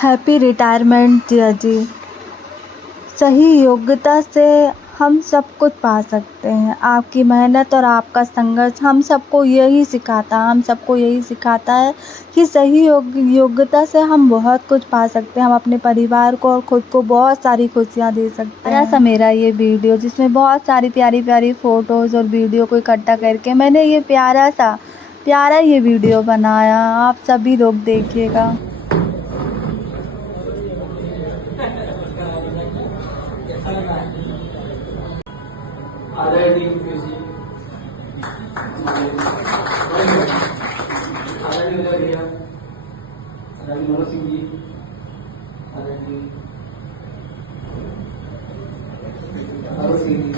Happy retirement जिया जी। सही योग्यता से हम सब कुछ पा सकते हैं। आपकी मेहनत और आपका संघर्ष हम सबको यही सिखाता है कि सही योग्यता से हम बहुत कुछ पा सकते हैं। हम अपने परिवार को और खुद को बहुत सारी खुशियाँ दे सकते हैं। ऐसा मेरा ये वीडियो जिसमें बहुत सारी प्यारी प्यारी फ़ोटोज़ और वीडियो को इकट्ठा करके मैंने ये प्यारा ये वीडियो बनाया। आप सभी लोग देखिएगा। आदरणीय मनोज सिंह जी, आदरणीय सिंह जी,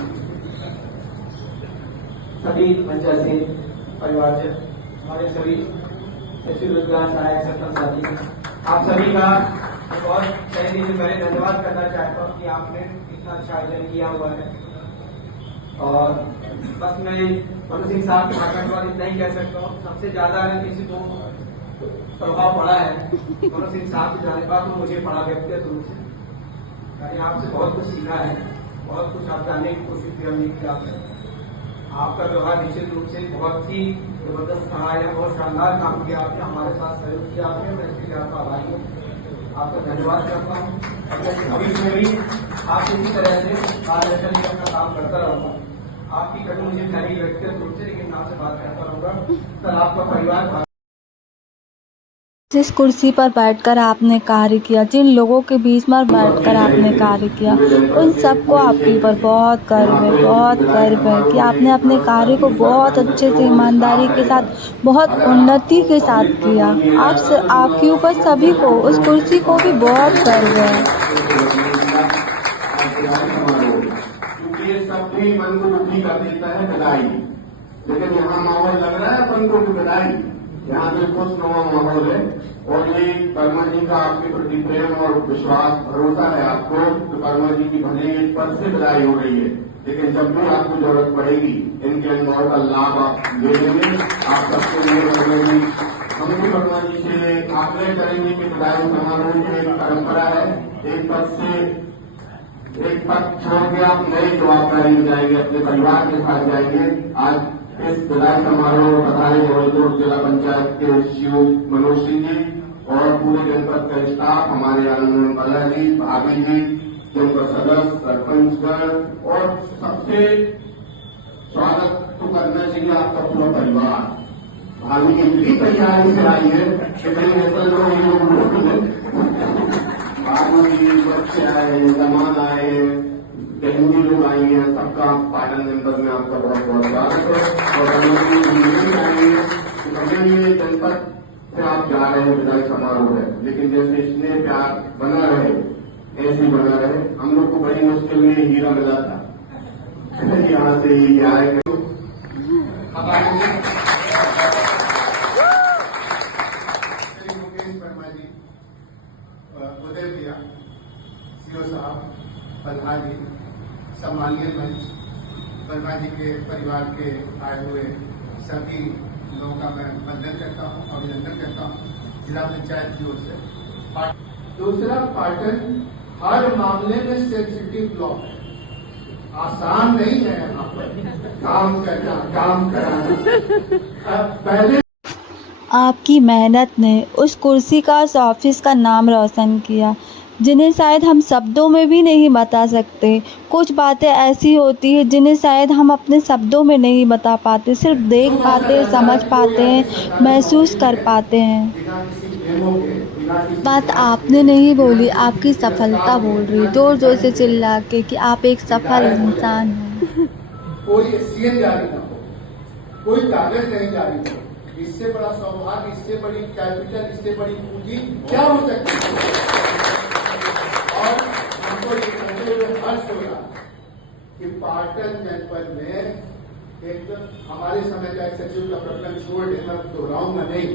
सभी पंचायती परिवारजन, हमारे सभी रोजगार सहायक सरपंच साथी, आप सभी का बहुत तहे दिल से पहले धन्यवाद करना चाहता हूँ कि आपने इतना अच्छा आयोजन किया हुआ है। और बस मैं मनोज सिंह साहब के भाषण के बाद इतना ही कह सकता हूँ, सबसे ज्यादा अगर किसी को प्रभाव पड़ा है मनोज सिंह साहब के जाने के बाद तो मुझे पड़ा व्यक्तिगत रूप से। मैंने आपसे बहुत कुछ सीखा है, बहुत कुछ आप जानने की कोशिश भी हमने की आपने। आपका व्यवहार निश्चित रूप से बहुत ही जबरदस्त रहा है, बहुत शानदार काम किया आपने, हमारे साथ सहयोग किया आपने, मैं इसके लिए आपका आभारी हूँ, आपका धन्यवाद करता हूँ। भविष्य में भी आप इसी तरह से मार्गदर्शन में अपना काम करता रहूँगा। आपकी कभी मुझे पहली व्यक्तिगत रूप से लेकिन आपसे बात करता रहूँगा। कल आपका परिवार जिस कुर्सी पर बैठकर आपने कार्य किया, जिन लोगों के बीच में बैठकर आपने कार्य किया, उन सबको आपके ऊपर बहुत गर्व है कि आपने अपने कार्य को बहुत अच्छे से ईमानदारी के साथ, बहुत उन्नति के साथ किया। आपके ऊपर सभी को, उस कुर्सी को भी बहुत गर्व है। क्योंकि ये सब भी मन को दुखी कर देता है बधाई, लेकिन यहाँ माहौल लग रहा है अपन को बधाई, यहाँ पे खुशनुमा माहौल है। और ये कर्मा जी का आपके प्रति प्रेम और विश्वास भरोसा है आपको, तो कर्मा जी की भले ही पद से बधाई हो रही है, लेकिन जब भी आपको जरूरत पड़ेगी इनके अनुभव का लाभ आप ले लेंगे। आप सबके लिए बदलेंगे। हम भी कर्मा जी से आग्रह करेंगे कि बधाई समारोह की एक परंपरा है, एक पद छोड़ के आप नई जवाबदारी में जाएंगे, अपने परिवार के साथ जाएंगे। आज इस विदाई समारोह पधारे जबलपुर जिला पंचायत के शिव मनोज सिंह जी और पूरे जनपद का स्टाफ, हमारे आनंद कला जी, भाभी जी, जनपद सदस्य, सरपंचगण और सबसे स्वागत तो करना चाहिए आपका पूरा परिवार। भाभी की इतनी तैयारी से आई है कि बाबू जी, बच्चे आए, मेहमान आए, हिंदी लोग आई हैं, सबका पाटन जनपद में आपका बहुत बहुत स्वागत है। और आएंगे जनपद से आप जा रहे हैं, विदाई समारोह है, लेकिन जैसे स्नेह प्यार बना रहे ऐसे बना रहे। हम लोग को बड़ी मुश्किल में हीरा मिला था, यहाँ से ही आए। उदय भैया, सीओ साहब, प्रधान जी, सम्मानीय मंच, वर्मा जी के परिवार के आए हुए सभी लोगों का मैं वंदन करता हूँ, अभिनंदन करता हूँ जिला पंचायत की ओर से। दूसरा, पाटन हर मामले में सेंसिटिव ब्लॉक है, आसान नहीं है यहाँ पर काम कराना। पहले आपकी मेहनत ने उस कुर्सी का, उस ऑफिस का नाम रोशन किया, जिन्हें शायद हम शब्दों में भी नहीं बता सकते। कुछ बातें ऐसी होती हैं जिन्हें शायद हम अपने शब्दों में नहीं बता पाते, सिर्फ देख पाते हैं, समझ पाते हैं, महसूस कर पाते हैं। बात आपने नहीं बोली, आपकी सफलता बोल रही, जोर जोर से चिल्ला के कि आप एक सफल इंसान हैं। कोई सीएम जारी ना हो, कोई कागज नहीं जारी हो, इससे बड़ा सौभाग्य, इससे बड़ी कैपिटल, इससे बड़ी पूंजी क्या हो सकती है। और हमको ये कहते हुए हर्ष हो रहा कि पाटन जनपद में एक हमारे समय का एक सचिव का प्रकरण छोड़ देना दोहराऊंगा नहीं,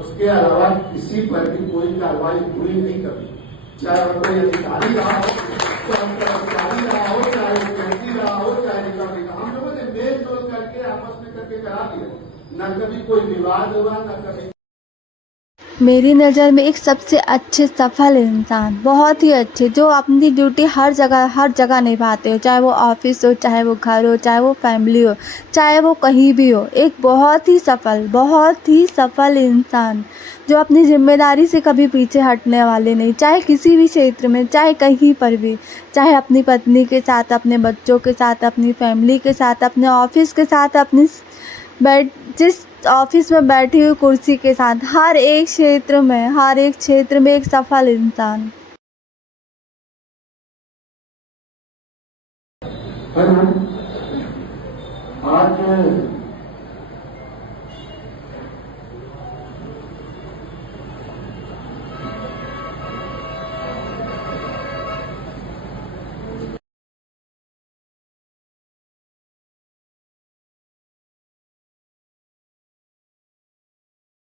उसके अलावा किसी पर भी कोई कार्रवाई हुई नहीं कभी, चाहे वो कोई अधिकारी रहा हो, चाहे कर्मचारी रहा हो, चाहे व्यक्ति रहा हो, चाहे रिकवरी रहा। हम लोगों ने मेल जोल करके आपस में करके करा दिया, न कभी कोई विवाद हुआ, न कभी। मेरी नज़र में एक सबसे अच्छे सफल इंसान, बहुत ही अच्छे, जो अपनी ड्यूटी हर जगह निभाते हो, चाहे वो ऑफिस हो, चाहे वो घर हो, चाहे वो फैमिली हो, चाहे वो कहीं भी हो। एक बहुत ही सफल इंसान जो अपनी जिम्मेदारी से कभी पीछे हटने वाले नहीं, चाहे किसी भी क्षेत्र में, चाहे कहीं पर भी, चाहे अपनी पत्नी के साथ, अपने बच्चों के साथ, अपनी फैमिली के साथ, अपने ऑफिस के साथ, अपनी जिस ऑफिस में बैठी हुई कुर्सी के साथ, हर एक क्षेत्र में एक सफल इंसान। हेलो, आज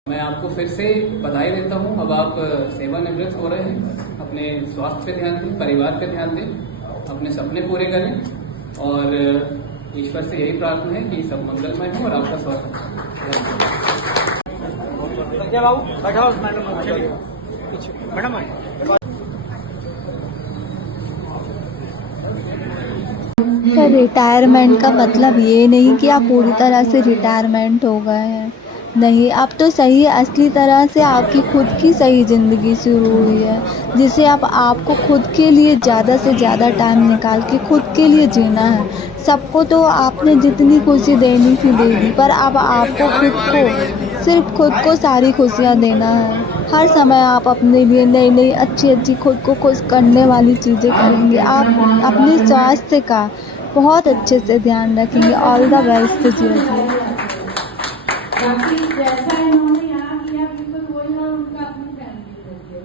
मैं आपको फिर से बधाई देता हूं। अब आप सेवानिवृत्त हो रहे हैं। अपने स्वास्थ्य पे ध्यान दें, परिवार पे ध्यान दें, अपने सपने पूरे करें और ईश्वर से यही प्रार्थना है कि सब मंगलमय हो और आपका स्वास्थ्य। तो रिटायरमेंट का मतलब ये नहीं कि आप पूरी तरह से रिटायरमेंट हो गए हैं, नहीं, अब तो सही असली तरह से आपकी खुद की सही ज़िंदगी शुरू हुई है, जिसे अब आपको खुद के लिए ज़्यादा से ज़्यादा टाइम निकाल के खुद के लिए जीना है। सबको तो आपने जितनी खुशी देनी थी दे दी, पर अब आपको सिर्फ खुद को सारी खुशियाँ देना है। हर समय आप अपने लिए नई अच्छी खुद को खुश करने वाली चीज़ें करेंगे। आप अपने स्वास्थ्य का बहुत अच्छे से ध्यान रखेंगे। ऑल द बेस्ट जी। बाकी जैसा इन्होंने यहाँ किया बिल्कुल वही और उनका अपनी फैमिली करके।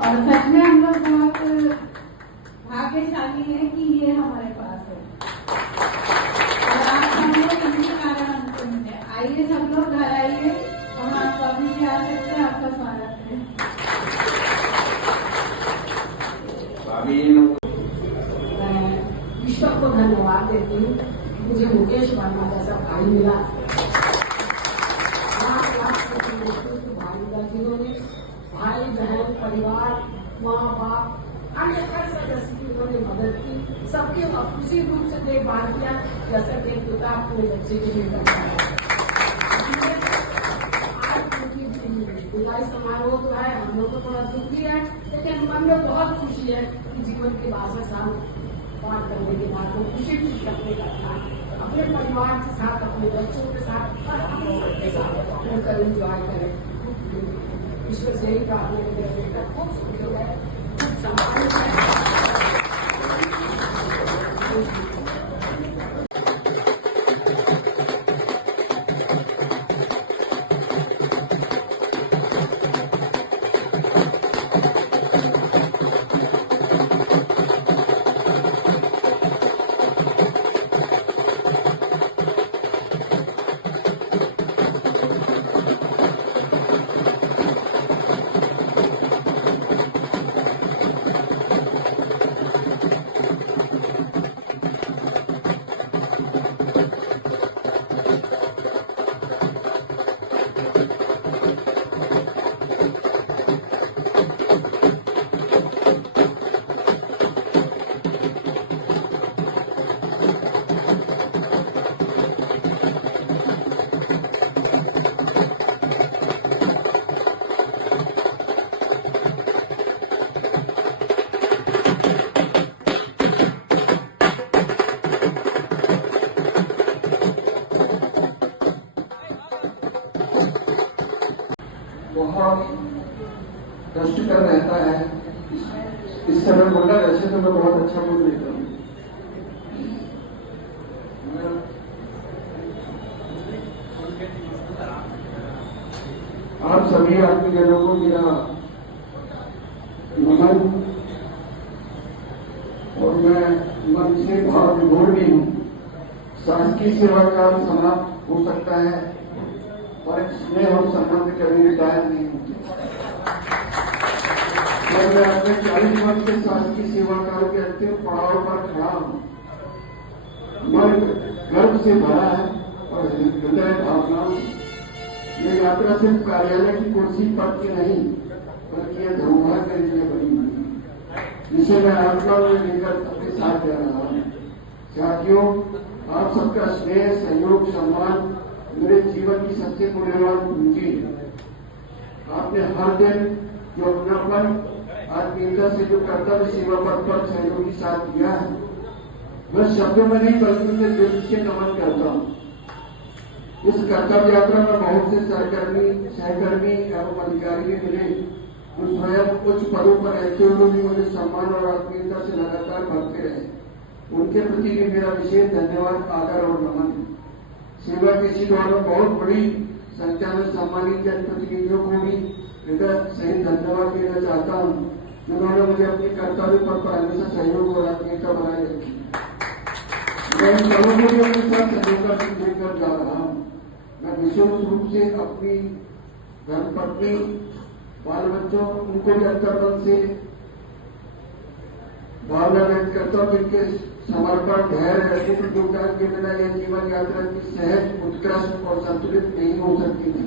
और सच में हम लोग बहुत भाग्यशाली हैं कि ये हमारे पास है और आज हम लोग इनके कारण हमको मिले। आइए सब लोग घर आइए, हम आप अभी भी आ सकते हैं, आपका स्वागत है। ईश्वर को धन्यवाद देती हूँ, मुझे मुकेश वर्मा जैसा भाई मिला। जिन्होंने भाई बहन परिवार माँ बाप अन्य हर सदस्य की उन्होंने मदद की, सबके उसी रूप से देखभाल किया जैसा कि एक पिता अपने बच्चे के लिए करता है। आज उनकी विदाई समारोह तो है, हम लोग को थोड़ा दुख भी है, लेकिन मन में बहुत खुशी है कि जीवन के 62 साल पार करने के बाद वो खुशी अपने का अपने परिवार के साथ, अपने बच्चों के साथ और अपने सबके साथ मिलकर एंजॉय करें। ईश्वर से ही प्रार्थना है मेरा बेटा खूब सुखी है, खूब सम्मानित है। बहुत कष्टकर रहता है। इस समय बोला, वैसे तो मैं बहुत अच्छा बोल लेता हूँ। आप सभी आत्मीजनों को मेरा नमन, और मैं मन से भाव विभोर भी हूँ। शासकीय सेवा काल समाप्त हो सकता है और इसमें हम संबंध कभी रिटायर नहीं होते। मैं अपने 40 वर्ष के शासकीय सेवा काल के अंतिम पड़ाव पर खड़ा हूँ। मन गर्व से भरा है और हृदय भावनाओं ये यात्रा सिर्फ कार्यालय की कुर्सी पर की नहीं, बल्कि यह धरोहर के लिए बनी हुई, जिसे मैं आत्मा में लेकर अपने साथ जा रहा हूँ। साथियों, आप सबका स्नेह, सहयोग, सम्मान मेरे जीवन की सबसे मूल्यवान पूंजी है। आपने हर दिन जो अपनापन, आत्मीयता से जो कर्तव्य सेवा पथ पर सहयोगी साथ दिया है, वह शब्दों में नहीं बल्कि मैं दिल से नमन करता हूँ। इस कर्तव्य यात्रा में बहुत से सहकर्मी एवं अधिकारी भी मिले, जो स्वयं उच्च पदों पर रहते हुए भी मुझे सम्मान और आत्मीयता से लगातार भरते रहे। उनके प्रति भी मेरा विशेष धन्यवाद, आदर और नमन है। सेवा के इसी दौरान बहुत बड़ी संख्या में सम्मानित जनप्रतिनिधियों को भी हृदय सहित धन्यवाद देना चाहता हूँ, जिन्होंने मुझे अपने कर्तव्य पथ पर हमेशा सहयोग और आत्मीयता बनाए रखी। मैं इन सबों को भी अपने साथ सहयोग लेकर जा रहा हूँ। मैं विशेष रूप से अपनी धर्मपत्नी, बाल बच्चों, उनको भी अंतर्मन से भावना व्यक्त करता हूँ, जिनके समर्पण, धैर्य, अद्भुत योगदान के बिना यह जीवन यात्रा की सहज, उत्कृष्ट और संतुलित नहीं हो सकती थी।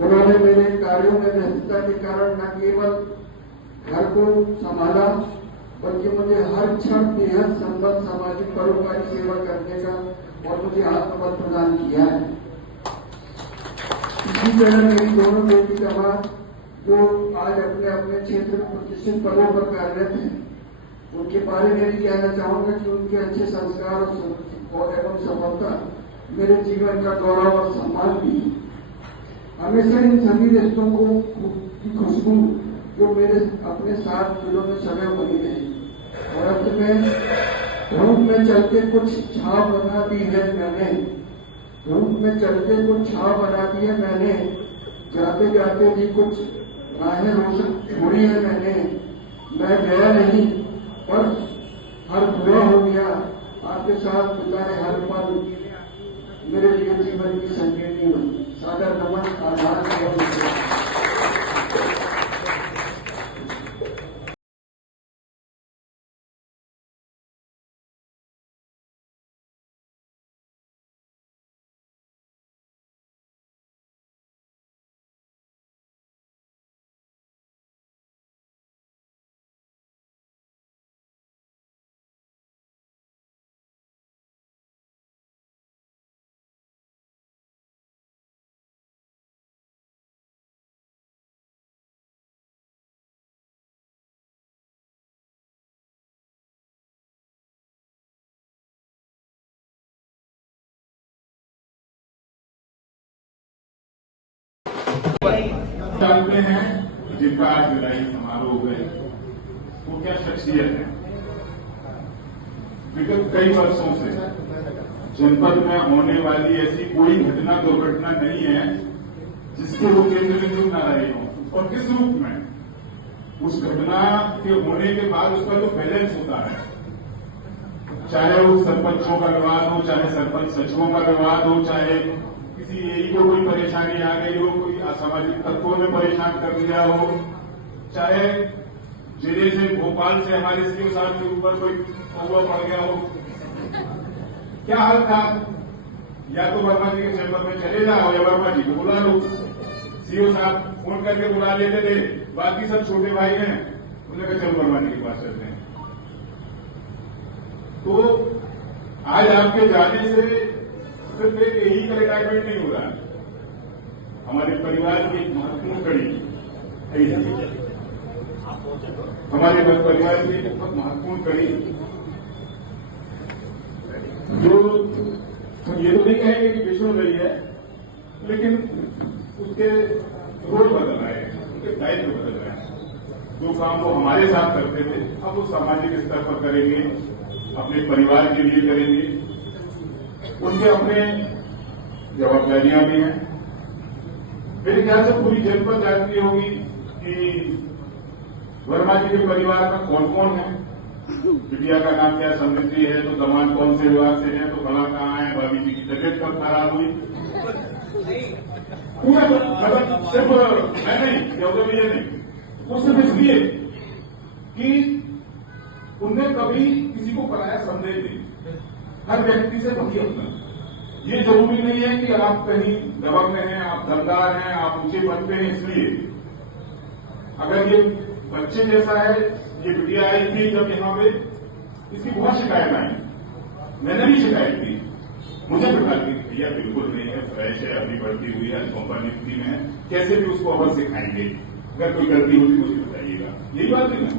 उन्होंने मेरे कार्यों में व्यस्तता के कारण न केवल घर को संभाला, बल्कि मुझे हर क्षण बेहद संबद्ध सामाजिक परोपकारी सेवा करने का और मुझे आत्मबल प्रदान किया है। इसी तरह मेरी दोनों बेटी जमात, जो आज अपने अपने क्षेत्र में प्रतिष्ठित पदों पर कार्यरत हैं, उनके बारे में भी कहना चाहूंगा कि उनके अच्छे संस्कार और एवं सफलता मेरे जीवन का गौरव और सम्मान भी है। हमेशा इन सभी रिश्तों की खुशबू जो मेरे अपने साथ दिलों में सदैव बनी रही, और अंत में धूप में चलते कुछ छाव बना दी है मैंने, धूप में चलते कुछ छाव बना दी है मैंने, जाते जाते भी कुछ राहें रोशन छोड़ी है मैंने। मैं गया नहीं पर हर पूरा हो गया, आपके साथ बिताए हर पल मेरे लिए जीवन की संजीवनी हुई। सादर नमन, आभार। जानते हैं जिनका आज विदाई समारोह है, वो क्या शख्सियत है। विगत कई वर्षों से जनपद में होने वाली ऐसी कोई घटना, दुर्घटना नहीं है जिसके वो केंद्र बिंदु न रहे हो, और किस रूप में। उस घटना के होने के बाद उसका जो बैलेंस होता है, चाहे वो सरपंचों का विवाद हो, चाहे सरपंच सचिवों का विवाद हो, चाहे किसी एई को कोई परेशानी आ गई हो, कोई असामाजिक तत्वों ने परेशान कर दिया हो, चाहे जिले से भोपाल से हमारे सीओ साहब के ऊपर कोई कौवा पड़ गया हो, क्या हाल था। या तो वर्मा जी के चैम्बर में चले जाओ या वर्मा जी को बुला लो। सीओ साहब फोन करके बुला लेते थे, बाकी सब छोटे भाई हैं, उन्होंने कहा चलो वर्मा जी के पास चलते हैं। तो आज आपके जाने से सिर्फ एक एई का रिटायरमेंट नहीं हो रहा है, हमारे परिवार की एक महत्वपूर्ण कड़ी, हमारे परिवार की एक बहुत महत्वपूर्ण कड़ी, जो ये तो नहीं कहेंगे कि विश्व रही है, लेकिन उसके रोल बदल रहे हैं, उसके दायित्व बदल रहे हैं। जो काम वो हमारे साथ करते थे, अब वो सामाजिक स्तर पर करेंगे, अपने परिवार के लिए करेंगे। उनके अपने जवाबदारियां भी हैं। मेरे ख्याल से पूरी जनपद जानती होगी कि वर्मा जी के परिवार में कौन कौन है। बिटिया का नाम क्या समृद्धि है, तो दमान कौन से विभाग से है, तो बड़ा कहाँ है, भाभी जी की तबियत कब खराब हुई, पूरा मतलब सिर्फ मैं नहीं, ये नहीं, वो सिर्फ इसलिए कि उनने कभी किसी को पराया समझे नहीं, हर व्यक्ति से वही अपना। ये जरूरी नहीं है कि आप कहीं दबंग में हैं, आप दमदार हैं, आप ऊंचे पद पे हैं, इसलिए अगर ये बच्चे जैसा है, ये बिटिया आई थी जब यहाँ पे, इसकी बहुत शिकायत आई, मैंने भी शिकायत की, मुझे बता दी भैया बिल्कुल नहीं है, फ्रेश है, अभी बढ़ती हुई है, कंपनी में है, कैसे भी उसको अवर सिखाएंगे, अगर कोई गलती होगी मुझे बताइएगा, यही बात नहीं ना,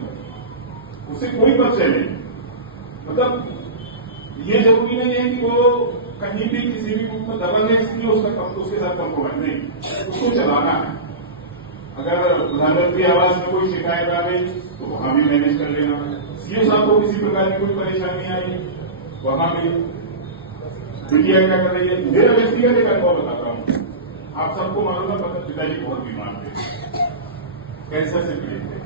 उससे कोई परिचय नहीं। मतलब ये जरूरी नहीं है कि वो कहीं भी किसी भी ग्रुप में दबंग है इसलिए उसके साथ कंप्रोमाइज नहीं, उसको चलाना है। अगर प्रधानमंत्री आवास में कोई शिकायत आ गई तो वहां भी मैनेज कर लेना, सीओ साहब को किसी प्रकार की कोई परेशानी आई वहां भी बिटिया क्या कर रही है। मेरा व्यक्तिगत एक अनुभव बताता हूं, आप सबको मालूम है पिताजी बहुत बीमार थे, कैंसर से पीड़ित थे,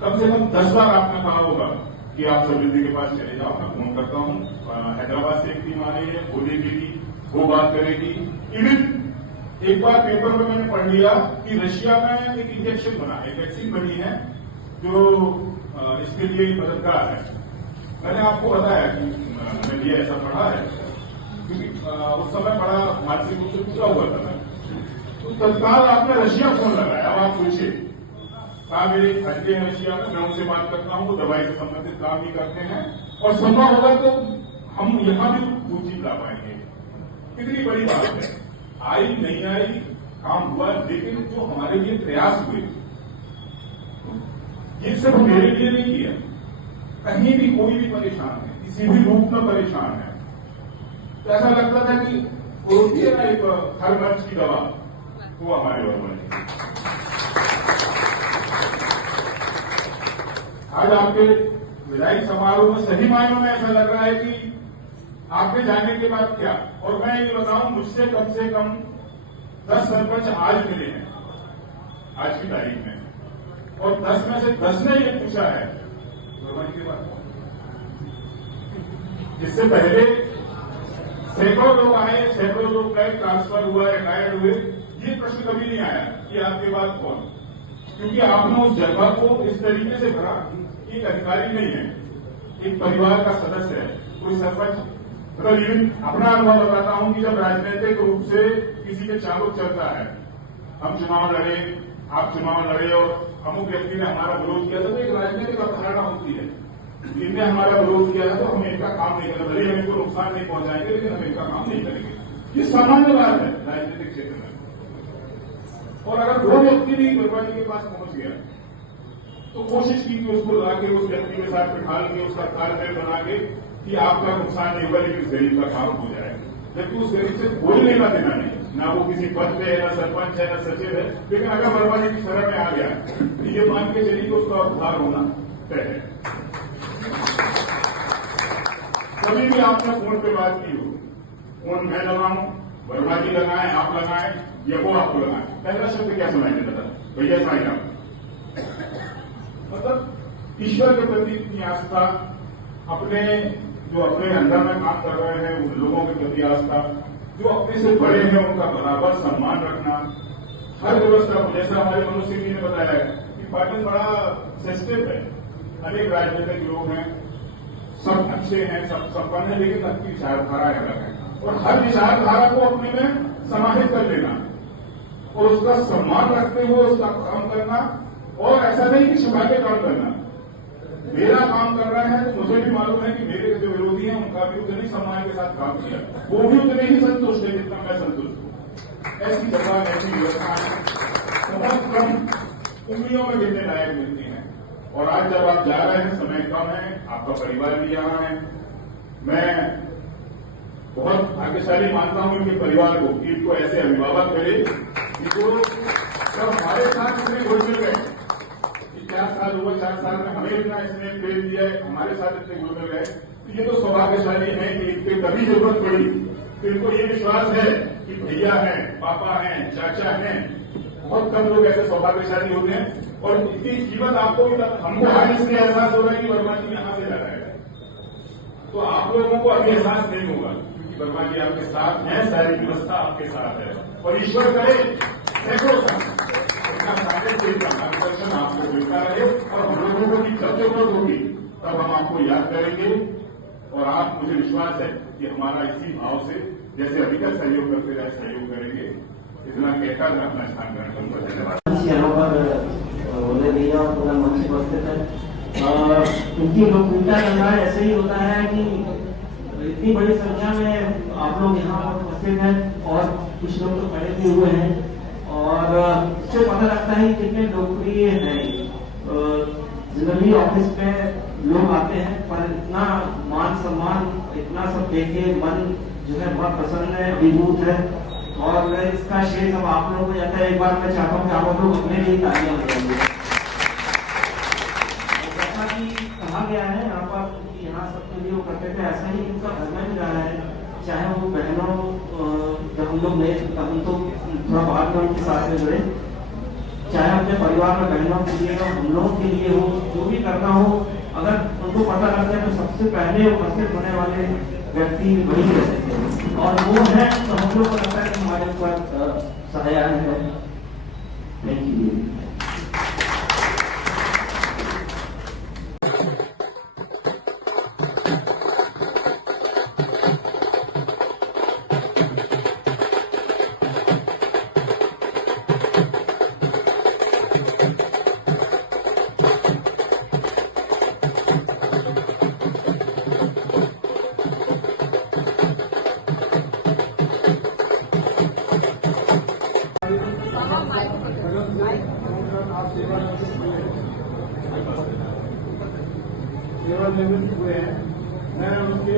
कम से कम 10 बार आपने कहा होगा कि आप समृद्धि के पास चले जाओ, मैं फोन करता हूं, हैदराबाद से एक टीम आ रही है, बोलेगी, वो बात करेगी। इवन एक बार पेपर में मैंने पढ़ लिया कि रशिया में एक इंजेक्शन बना है, वैक्सीन बनी है जो इसके लिए मददगार है। मैंने आपको बताया कि मैंने ये ऐसा पढ़ा है क्योंकि उस समय बड़ा मानसिक रूप से टूटा हुआ था मैं, तो तत्काल आपने रशिया फोन लगाया। अब आप सोचिए, कहा मेरे खर्चे हैं रशिया में, मैं उनसे बात करता हूं, वो दवाई से संबंधित काम भी करते हैं और संभव होगा तो हम यहां भी पूंजी ला पाएंगे। कितनी बड़ी बात है, आई नहीं आई काम हुआ, लेकिन जो हमारे लिए प्रयास हुए ये सिर्फ मेरे लिए नहीं किया, कहीं भी कोई भी परेशान है, किसी भी रूप में परेशान है, तो ऐसा लगता था कि वो होती है ना एक हर मर्ज की दवा, वो हमारे वर्मा ने। आज आपके विदाई समारोह में सही मायनों में ऐसा लग रहा है कि आपके जाने के बाद क्या, और मैं ये बताऊं मुझसे कम से कम 10 सरपंच आज मिले हैं आज की तारीख में, और 10 में से 10 ने ये पूछा है वर्मा जी के बाद। इससे पहले सैकड़ों लोग आए, सैकड़ों लोग गए, ट्रांसफर हुआ, रिटायर्ड हुए, ये प्रश्न कभी नहीं आया कि आपके बाद कौन, क्योंकि आपने उस जगह को इस तरीके से भरा, एक अधिकारी नहीं है, एक परिवार का सदस्य है, कोई सरपंच। मतलब इवन अपना अनुभव बताता हूं कि जब राजनीतिक रूप से किसी के चाबुक चलता है, हम चुनाव लड़े, आप चुनाव लड़े और अमुक व्यक्ति ने हमारा विरोध किया, तो एक राजनीतिक अवधारणा होती है, इनने हमारा विरोध किया है तो हम इनका काम नहीं करेंगे, भले हम इनको नुकसान नहीं पहुंचाएंगे लेकिन हम इनका काम नहीं करेंगे। ये सामान्य बात है राजनीतिक क्षेत्र में। और अगर वो व्यक्ति भी वर्मा जी के पास पहुंच गया तो कोशिश की कि उसको ला के उस व्यक्ति के साथ बिठा के उसका तालमेल बना के कि आपका नुकसान नहीं होगा लेकिन इस गरीब का काम हो जाएगा, जबकि उस गरीब से कोई लेना देना नहीं, ना वो किसी पद पे है, ना सरपंच है, ना सचिव है, लेकिन अगर वर्मा जी की शरण में आ गया तो ये मान के चलिए कि उसका उद्धार होना तय है। कभी भी आपने फोन पे बात की हो, फोन मैं लगाऊं, वर्मा जी लगाएं, आप लगाएं या वो आपको लगाएं, पहला शब्द क्या सुनाई देता था, भैया साइन आप। मतलब ईश्वर के प्रति इतनी आस्था, अपने जो अपने अंदर में काम कर रहे हैं उन लोगों के प्रति आस्था, जो अपने से बड़े हैं उनका बराबर सम्मान रखना, हर व्यवस्था को, जैसा हमारे मनोज सिंह जी ने बताया कि पार्टी बड़ा सेंसिटिव है, अनेक राजनीतिक लोग हैं, सब अच्छे हैं, सब संपन्न है, लेकिन सबकी विचारधारा अलग है, और हर विचारधारा को अपने में समाहित कर लेना और उसका सम्मान रखते हुए उसका काम करना, और ऐसा नहीं कि छिपा के काम करना। मेरा काम कर रहा है तो मुझे भी मालूम है कि मेरे जो विरोधी हैं उनका भी उतने सम्मान के साथ काम किया, वो भी उतने ही संतुष्ट है जितना मैं संतुष्ट हूं। ऐसी जगह, ऐसी व्यवस्था बहुत कम उंगलियों में गिरने लायक मिलती है। और आज जब आप जा रहे हैं, समय कम है, आपका परिवार भी यहाँ है, मैं बहुत भाग्यशाली मानता हूं इनके परिवार को कि इनको ऐसे अभिभावक मिले कि जो जब हमारे साथ इतने घुल मिल गए, 4 साल हुए, 4 साल में हमें इतना इसने प्रेम दिया है, हमारे साथ इतने घुल मिल गए, तो ये तो सौभाग्यशाली है कि इनके तभी जरूरत पड़ी तो इनको ये विश्वास है कि भैया हैं, पापा हैं, चाचा हैं। बहुत कम लोग ऐसे सौभाग्यशाली होते हैं, और इतनी कीमत आपको भी, हमको आज इसलिए एहसास हो रहा है कि वर्मा जी यहां से लगा है, तो आप लोगों को अभी एहसास नहीं होगा क्योंकि वर्मा जी आपके साथ हैं, सारी व्यवस्था आपके साथ है, और ईश्वर करे सैकड़ों साल मार्गदर्शन आपको मिलता रहे, और हम लोगों को जब जरूरत होगी तब हम आपको याद करेंगे, और आप, मुझे विश्वास है कि हमारा इसी भाव से जैसे अभी तक सहयोग करते रहे सहयोग करेंगे। इतना कहकर मैं अपना स्थान ग्रहण करूंगा। धन्यवाद। यहाँ पर होने दिया और पूरा मंच उपस्थित है। क्योंकि लोकप्रियता करना ऐसे ही होता है कि इतनी बड़ी संख्या में आप लोग यहाँ पर उपस्थित हैं और कुछ लोग तो खड़े भी हुए हैं और इससे पता लगता है कितने लोकप्रिय हैं। जनरली ऑफिस में लोग आते हैं पर इतना मान सम्मान इतना सब देखे मन जो है बहुत प्रसन्न है, अभिभूत है और इसका श्रेय सब आप लोगों को जाता है। एक बार मैं चाहता हूँ कि आप लोग अपने लिए तालियां बजाइए। जैसा कि कहा गया है यहाँ पर कि यहाँ सबके लिए वो करते थे, ऐसा ही उनका धर्म भी रहा है। चाहे वो बहनों जब हम लोग नए हम तो थोड़ा बाद में उनके साथ में जुड़े, चाहे अपने परिवार में बहनों के लिए हो हम लोगों के लिए हो, जो भी करना हो अगर उनको पता लगता है तो सबसे पहले उपस्थित होने वाले व्यक्ति वही रहते थे और वो है तो हम लोग को लगता है कि हमारे ऊपर सहायता है। Thank you. सेवानिवृत्त हुए हैं। मैं उनके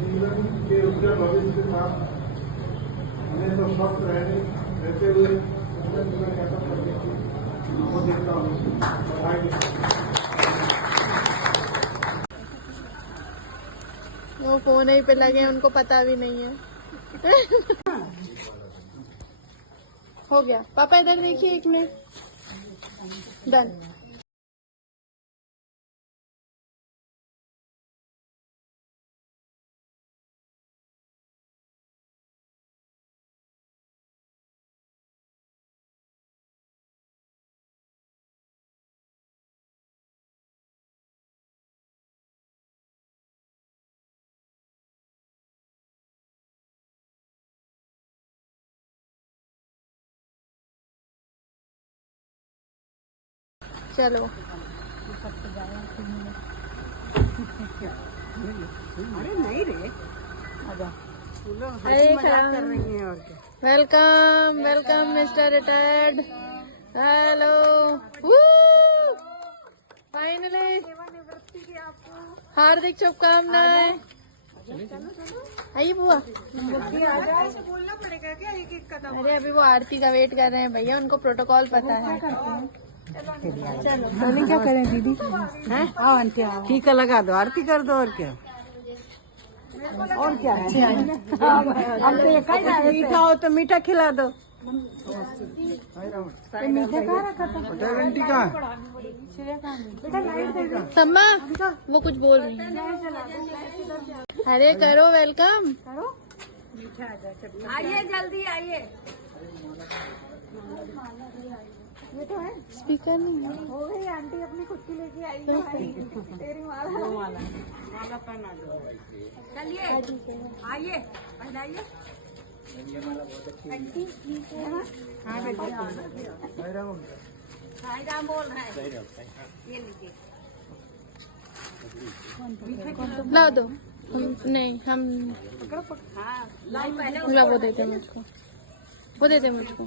जीवन के उज्जवल भविष्य के साथ हमेशा स्वस्थ रहते हुए उनका जीवन यापन करने की वो देखता हूँ। वो फोन ही पे लगे, उनको पता भी नहीं है। हो गया पापा, इधर देखिए 1 मिनट। डन। चलो अरे नहीं रे, अरे कर रही हैं और क्या। Welcome welcome mister retired. Hello, finally हार्दिक शुभकामनाएं। आइए बुआ, बोलना पड़ेगा क्या एक एक कदम? अरे अभी वो आरती का वेट कर रहे हैं भैया, उनको प्रोटोकॉल पता है। चलो क्या करें दीदी? आओ आंटी, आओ। टीका लगा दो, आरती कर दो, और क्या और क्या है। हम तो ये कहीं मीठा हो तो मीठा खिला दो। मीठा कहाँ रखा था? सम्मा वो कुछ बोल रही है। अरे करो वेलकम, आइए जल्दी आइए। ये तो है स्पीकर नहीं है। हो गई आंटी, अपनी खुद की लेके आई है। तेरी माला पहना दो। चलिए आइए, पहनाइए। साईं राम बोल रहे हैं, ये लीजिए। ला दो। नहीं हम हाँ लाई पहले ला, वो देते मुझको, वो देते मुझको।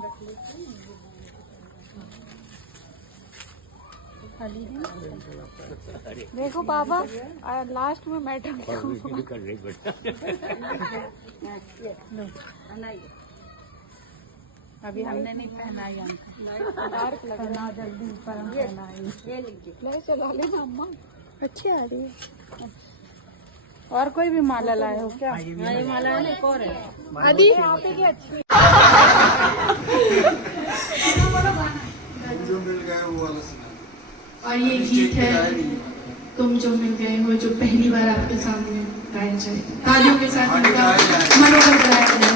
देखो पापा, लास्ट में मैडम अभी हमने नहीं पहनाई। पहना जल्दी, ऊपर हम पहनाएंगे। ये लीजिए। नहीं चला लेना अम्मा, अच्छी आ रही है। और कोई भी माला लाए हो क्या? ये माला है ना, एक और है। आदि आप ही की अच्छी। जो मिल गए वो वाला सुना। और ये गीत है तुम जो मिल गए हो, जो पहली बार आपके सामने गाया जाए। तालियों के साथ उनका मनोबल बढ़ाया जाए।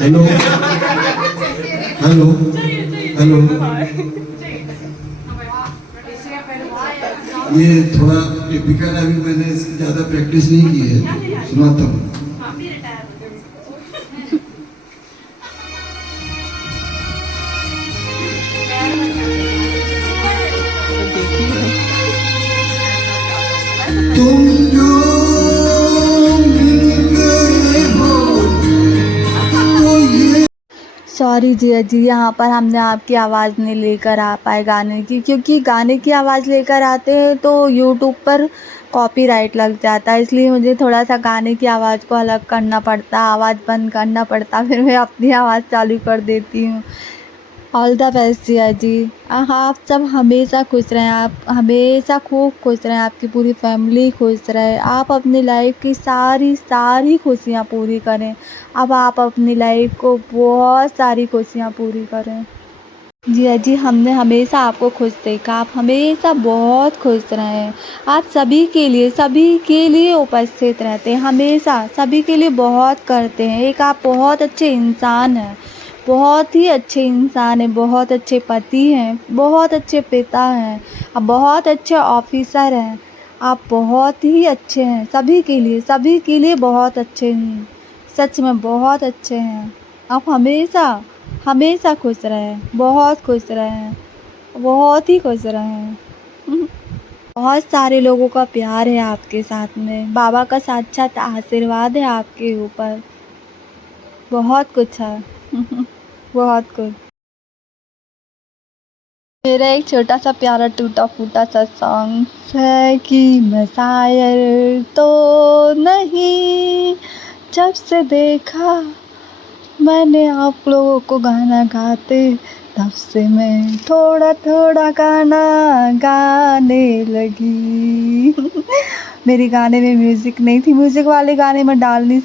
हेलो हेलो हेलो ये थोड़ा टिपिकल है, अभी मैंने इसकी ज़्यादा प्रैक्टिस नहीं की है, सुनाता हूँ। तुम जो मिल गए हो तो ये। सॉरी जिया जी, यहाँ पर हमने आपकी आवाज़ नहीं लेकर आ पाए गाने की, क्योंकि गाने की आवाज़ लेकर आते हैं तो यूट्यूब पर कॉपीराइट लग जाता है, इसलिए मुझे थोड़ा सा गाने की आवाज़ को अलग करना पड़ता, आवाज़ बंद करना पड़ता, फिर मैं अपनी आवाज़ चालू कर देती हूँ। ऑल द बेस्ट जिया जी, आप सब हमेशा खुश रहें, आप हमेशा खूब खुश रहें, आपकी पूरी फैमिली खुश रहे, आप अपनी लाइफ की सारी खुशियाँ पूरी करें। अब आप अपनी लाइफ को बहुत सारी खुशियाँ पूरी करें। जिया जी, हमने हमेशा आपको खुश देखा, आप हमेशा बहुत खुश रहें, आप सभी के लिए उपस्थित रहते हैं, हमेशा सभी के लिए बहुत करते हैं। एक आप बहुत अच्छे इंसान हैं, बहुत ही अच्छे इंसान हैं, बहुत अच्छे पति हैं, बहुत अच्छे पिता हैं, आप बहुत अच्छे ऑफिसर हैं, आप बहुत ही अच्छे हैं, सभी के लिए बहुत अच्छे हैं, सच में बहुत अच्छे हैं। आप हमेशा खुश रहें, बहुत खुश रहें, बहुत ही खुश रहें। बहुत सारे लोगों का प्यार है आपके साथ में, बाबा का साक्षात आशीर्वाद है आपके ऊपर, बहुत कुछ है। बहुत कुछ। मेरा एक छोटा सा प्यारा टूटा फूटा सा सॉन्ग है कि मैं शायर तो नहीं, जब से देखा मैंने आप लोगों को गाना गाते, तब से मैं थोड़ा थोड़ा गाना गाने लगी। मेरे गाने में म्यूज़िक नहीं थी, म्यूज़िक वाले गाने में डाल नहीं